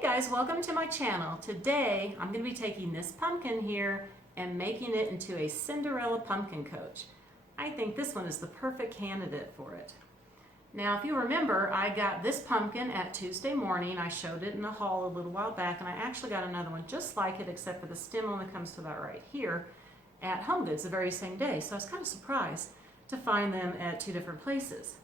Hey guys, welcome to my channel. Today I'm going to be taking this pumpkin here and making it into a Cinderella pumpkin coach. I think this one is the perfect candidate for it. Now if you remember, I got this pumpkin at Tuesday morning. I showed it in the haul a little while back, and I actually got another one just like it except for the stem only comes to about right here at HomeGoods the very same day. So I was kind of surprised to find them at two different places.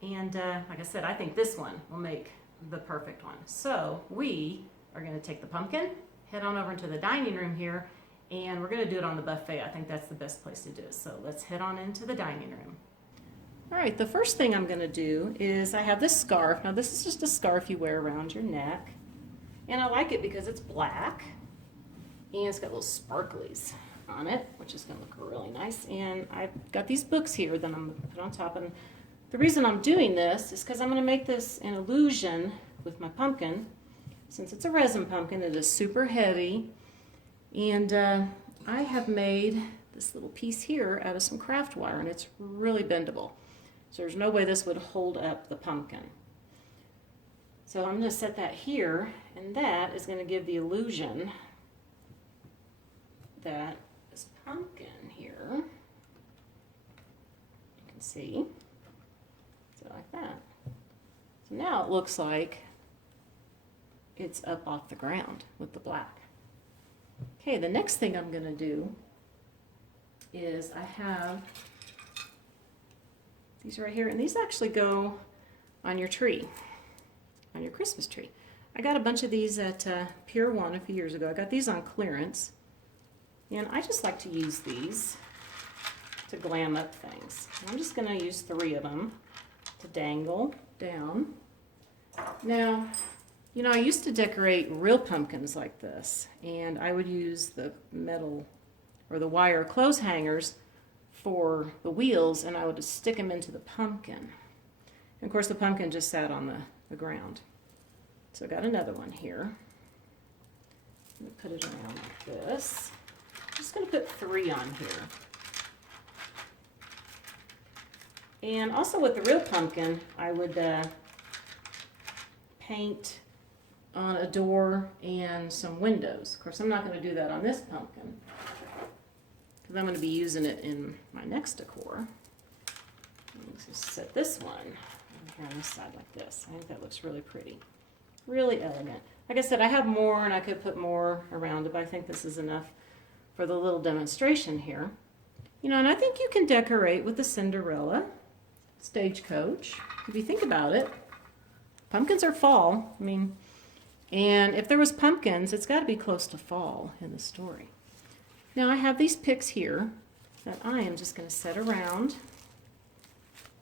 And like I said, I think this one will make the perfect one. So we are going to take the pumpkin, head on over into the dining room here, and we're going to do it on the buffet. I think that's the best place to do it. So let's head on into the dining room. All right, the first thing I'm going to do is I have this scarf. Now this is just a scarf you wear around your neck, and I like it because it's black and it's got little sparklies on it, which is going to look really nice. And I've got these books here that I'm going to put on top. And the reason I'm doing this is because I'm going to make this an illusion with my pumpkin. Since it's a resin pumpkin, it is super heavy. And I have made this little piece here out of some craft wire, and it's really bendable. So there's no way this would hold up the pumpkin. So I'm going to set that here, and that is going to give the illusion that this pumpkin here, you can see, like that. So now it looks like it's up off the ground with the black. Okay, the next thing I'm going to do is I have these right here, and these actually go on your tree, on your Christmas tree. I got a bunch of these at Pier 1 a few years ago. I got these on clearance, and I just like to use these to glam up things. I'm just going to use 3 of them to dangle down. Now, you know, I used to decorate real pumpkins like this, and I would use the metal or the wire clothes hangers for the wheels, and I would just stick them into the pumpkin. And of course the pumpkin just sat on the ground. So I got another one here. I'm going to put it around like this. I'm just going to put 3 on here. And also with the real pumpkin, I would paint on a door and some windows. Of course, I'm not going to do that on this pumpkin because I'm going to be using it in my next decor. Let's just set this one here on this side like this. I think that looks really pretty. Really elegant. Like I said, I have more and I could put more around it, but I think this is enough for the little demonstration here. You know, and I think you can decorate with the Cinderella stagecoach. If you think about it, pumpkins are fall. I mean, and if there was pumpkins, it's got to be close to fall in the story. Now I have these picks here that I am just going to set around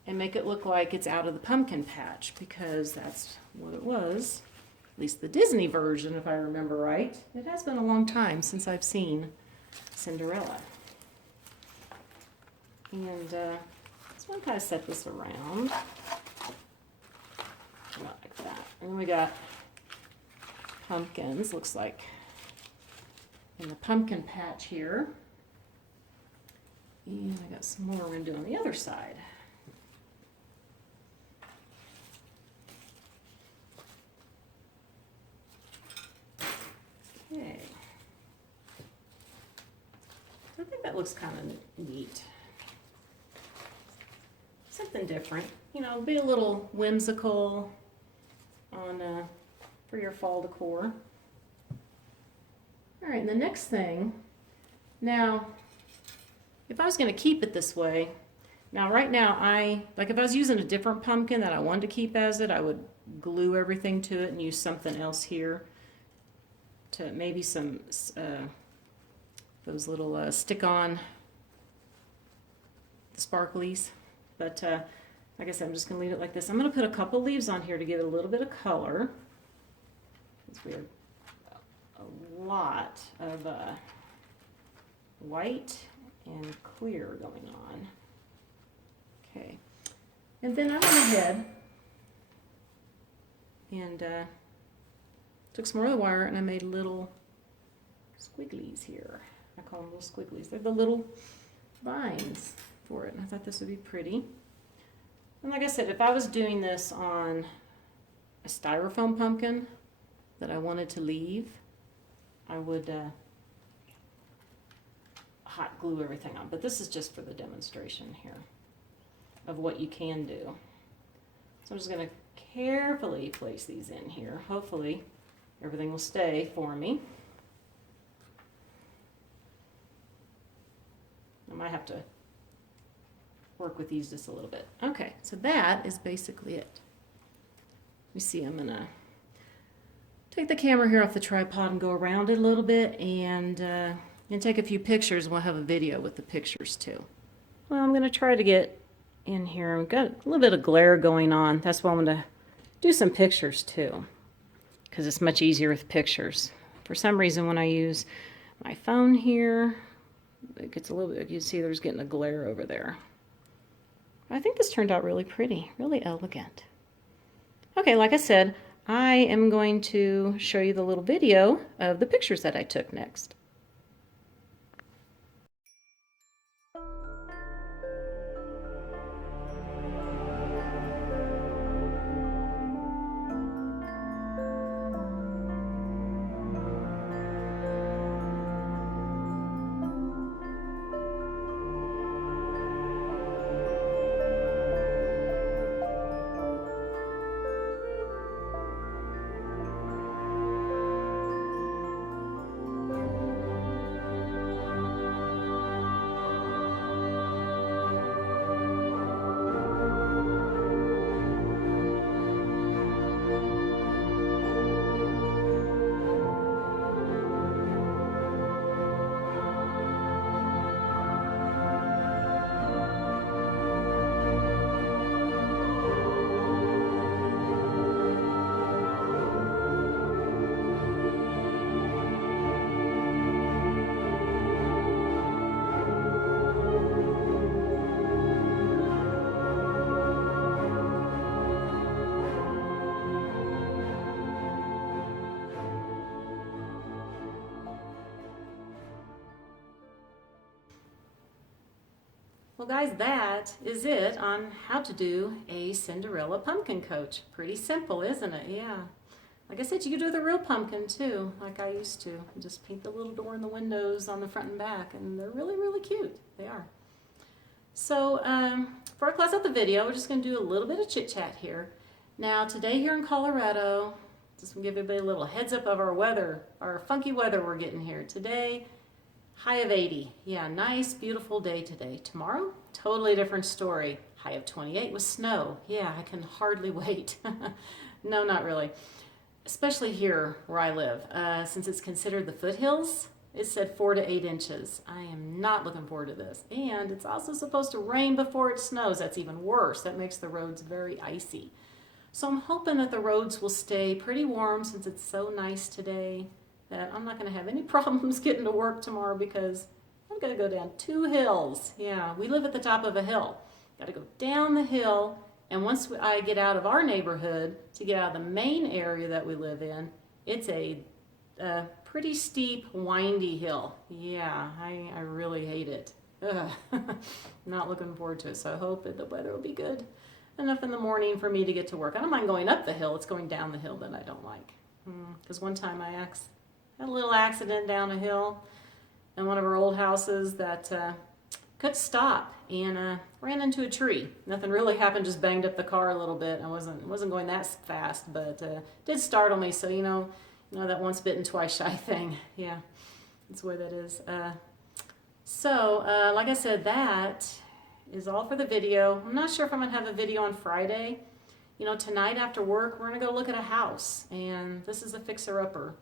and make it look like it's out of the pumpkin patch, because that's what it was, at least the Disney version, if I remember right. It has been a long time since I've seen Cinderella. And so I'm kind of set this around, about like that. And then we got pumpkins, looks like, in the pumpkin patch here. And I got some more we're going to do on the other side. Okay. So I think that looks kind of neat. Something different, you know, be a little whimsical on for your fall decor. All right, and the next thing, now, if I was going to keep it this way, now right now like if I was using a different pumpkin that I wanted to keep as it, I would glue everything to it and use something else here to maybe some those little stick-on sparklies. But like I said, I'm just going to leave it like this. I'm going to put a couple leaves on here to give it a little bit of color. We have a lot of white and clear going on. Okay. And then I went ahead and took some more of the wire and I made little squigglies here. I call them little squigglies. They're the little vines for it, and I thought this would be pretty. And like I said, if I was doing this on a styrofoam pumpkin, that I wanted to leave, I would hot glue everything on. But this is just for the demonstration here of what you can do. So I'm just going to carefully place these in here. Hopefully everything will stay for me. I might have to work with these just a little bit. Okay, so that is basically it. Let me see, I'm gonna take the camera here off the tripod and go around it a little bit and take a few pictures. We'll have a video with the pictures too. Well, I'm gonna try to get in here. I've got a little bit of glare going on. That's why I'm gonna do some pictures too, because it's much easier with pictures. For some reason, when I use my phone here, it gets a little bit, you can see there's getting a glare over there. I think this turned out really pretty, really elegant. Okay, like I said, I am going to show you the little video of the pictures that I took next. Well guys, that is it on how to do a Cinderella pumpkin coach. Pretty simple, isn't it? Yeah. Like I said, you could do the real pumpkin too, like I used to. Just paint the little door in the windows on the front and back, and they're really, really cute. They are. So before I close out the video, we're just going to do a little bit of chit-chat here. Now today here in Colorado, just going to give everybody a little heads up of our weather, our funky weather we're getting here. Today, high of 80. Yeah, nice, beautiful day today. Tomorrow, totally different story. High of 28 with snow. Yeah, I can hardly wait. No, not really. Especially here where I live. Since it's considered the foothills, it said 4 to 8 inches. I am not looking forward to this. And it's also supposed to rain before it snows. That's even worse. That makes the roads very icy. So I'm hoping that the roads will stay pretty warm since it's so nice today, that I'm not going to have any problems getting to work tomorrow because I'm going to go down 2 hills. Yeah, we live at the top of a hill. Got to go down the hill, and once I get out of our neighborhood to get out of the main area that we live in, it's a pretty steep, windy hill. Yeah, I really hate it. Not looking forward to it, so I hope that the weather will be good enough in the morning for me to get to work. I don't mind going up the hill. It's going down the hill that I don't like. Because one time I had a little accident down a hill in one of our old houses that couldn't stop and ran into a tree. Nothing really happened, just banged up the car a little bit. I wasn't going that fast, but did startle me. So you know that once bitten, twice shy thing. Yeah, that's the way that is. So like I said, that is all for the video. I'm not sure if I'm gonna have a video on Friday. You know, tonight after work, we're gonna go look at a house, and this is a fixer-upper.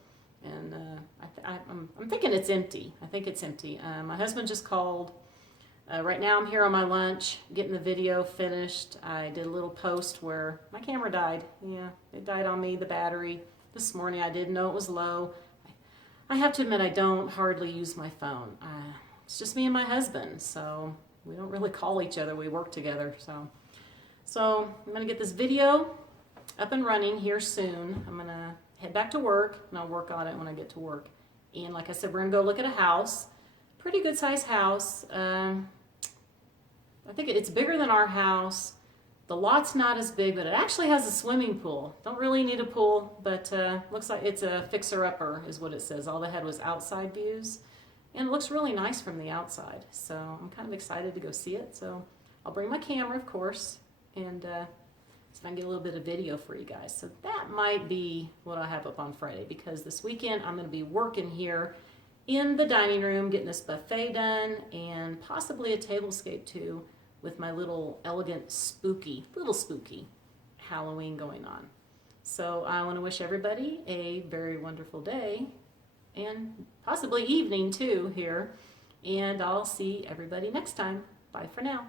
And I'm thinking it's empty. I think it's empty. My husband just called. Right now I'm here on my lunch, getting the video finished. I did a little post where my camera died. Yeah, it died on me, the battery. This morning I didn't know it was low. I have to admit I don't hardly use my phone. It's just me and my husband, so we don't really call each other. We work together. So I'm going to get this video up and running here soon. I'm going to head back to work, and I'll work on it when I get to work. And like I said, we're going to go look at a house. Pretty good sized house. I think it's bigger than our house, The lot's not as big, but it actually has a swimming pool. Don't really need a pool, but looks like it's a fixer-upper is what it says. All they had was outside views, and it looks really nice from the outside. So I'm kind of excited to go see it. So I'll bring my camera, of course, and see if I can get a little bit of video for you guys. So that might be what I have up on Friday, because this weekend I'm going to be working here in the dining room, getting this buffet done, and possibly a tablescape too, with my little elegant little spooky Halloween going on. So I want to wish everybody a very wonderful day, and possibly evening too here, and I'll see everybody next time. Bye for now.